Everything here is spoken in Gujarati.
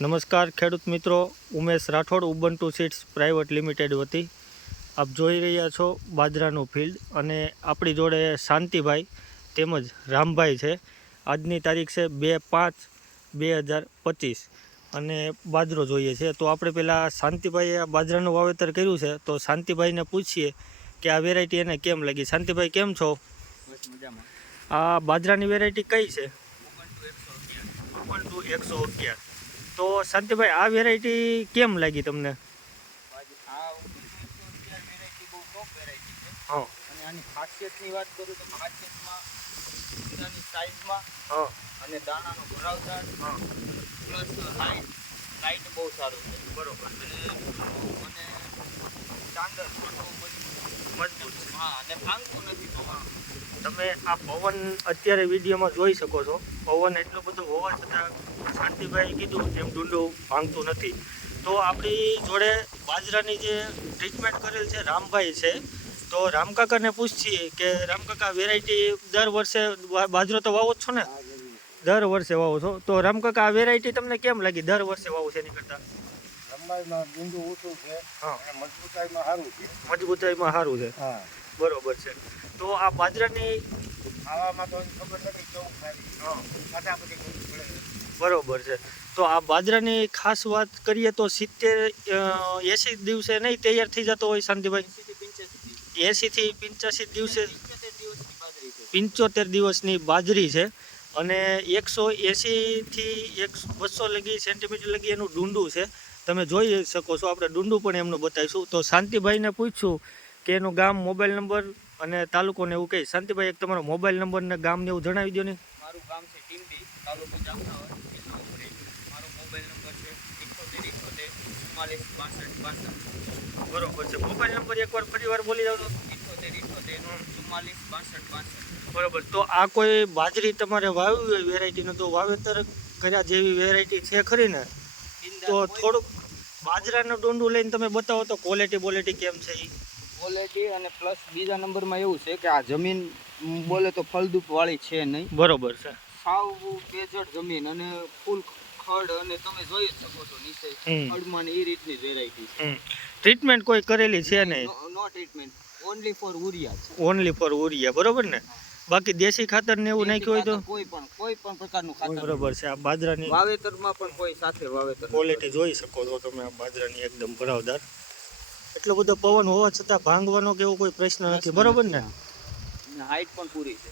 નમસ્કાર ખેડૂત મિત્રો, Umesh Rathod Ubuntu seeds private limited વતી આપ જોઈ રહ્યા છો બાજરાનું ફિલ્ડ અને આપણી જોડે શાંતિભાઈ તેમજ રામભાઈ છે। આજની તારીખ છે 2/5/2025 અને બાજરો જોઈએ છે। તો આપણે પહેલાં શાંતિભાઈએ આ બાજરાનું વાવેતર કર્યું છે, તો શાંતિભાઈને પૂછીએ કે આ વેરાયટી એને કેમ લાગી। શાંતિભાઈ કેમ છો? બસ મજામાં। આ બાજરાની વેરાયટી કઈ છે? ઉબન્ટુ 111। તો શાંતિભાઈ આ વેરાયટી કેમ લાગી તમને? આ વેરાયટી બહુ ટોપ વેરાયટી છે। હા, અને આની ખાસિયતની વાત કરું તો ખાસિયતમાં દાણાની સાઈઝમાં હા, અને દાણાનો ભરાવદાર પ્લસ લાઇટ બહુ સારું છે। બરોબર અને ચાંદર પણ બહુ મજબૂત છે। હા, અને ભાંગતું નથી પવન। તમે આ પવન અત્યારે વિડીયોમાં જોઈ શકો છો। પવન એટલો બધો હોવા છતાં શાંતિભાઈ કીધું એમ ડુંડું ભાંગતું નથી। તો આપણી જોડે બાજરાની જે ટ્રીટમેન્ટ કરેલ છે રામભાઈ છે, તો રામકાકાને પૂછીએ કે રામકાકા વેરાયટી દર વર્ષે બાજરો તો વાવો જ છો ને? દર વર્ષે વાવો છો, તો રામકાકા આ વેરાયટી તમને કેમ લાગી? દર વર્ષે વાવો છે એની કરતાં? લંબાઈમાં બિંદુ ઊંચું છે, હા, અને મજબૂતાઈમાં સારું છે। મજબૂતાઈમાં સારું છે, હા, બરોબર છે। તો આ બાજરાની ખાવામાં તો ખબર નથી કેવું થાય, હા, ખાધા પછી ખબર પડે। બરોબર છે। તો આ બાજરાની ખાસ વાત કરીએ તો 70-80 દિવસે નહીં તૈયાર થઈ જતો હોય શાંતિભાઈ? 80 થી 85 દિવસે 75 દિવસની બાજરી છે અને 180 થી 200 લગી સેન્ટીમીટર લગી એનું ડુંડું છે। તમે જોઈ શકો છો, આપણે ડુંડું પણ એમનું બતાવીશું। તો શાંતિભાઈને પૂછ્યું કે એનું ગામ, મોબાઈલ નંબર અને તાલુકોને એવું કહી। શાંતિભાઈ એક તમારો મોબાઈલ નંબર ને ગામ ને એવું જણાવી દો ને। મારું ગામ છે ટીમ્બી, તાલુકો જામનગર, જિલ્લો અમરેલી। મારો મોબાઈલ નંબર છે 78 78 45 62 બરોબર છે। મોબાઈલ નંબર એકવાર ફરીવાર બોલી જાવ તો? 78 44 62 બરોબર। તો આ કોઈ બાજરી તમારે વાવી હોય વેરાયટીનું, તો વાવેતર કર્યા જેવી વેરાયટી છે ખરી ને? તો થોડુંક બાજરાનું ડુંડું લઈને તમે બતાવો તો ક્વોલિટી કેમ છે એ? ક્વોલિટી અને પ્લસ બીજા નંબરમાં એવું છે કે આ જમીન બોલે તો ફળદ્રુપ વાળી છે નહીં। બરોબર છે। સાવ બેજડ જમીન અને ફૂલ ખડ, અને તમે જોઈ જ શકો છો નીચે ખડમાં એ રીતની વેરાયટી છે। ટ્રીટમેન્ટ કોઈ કરેલી છે નહીં? નો ટ્રીટમેન્ટ, ઓનલી ફોર ઉરિયા છે। ઓનલી ફોર ઉરિયા, બરોબર ને? બાકી દેશી ખાતર ને એવું નાખ્યું હોય તો? કોઈ પણ પ્રકારનું ખાતર બરોબર છે। આ બાજરાની વાવેતરમાં પણ કોઈ સાથે વાવેતર ક્વોલિટી જોઈ શકો છો તમે, આ બાજરાની એકદમ ભરાવદાર। એટલો બધો પવન હોવા છતાં ભાંગવાનો કે એવો કોઈ પ્રશ્ન નથી, બરોબર ને? હાઈટ પણ પૂરી છે।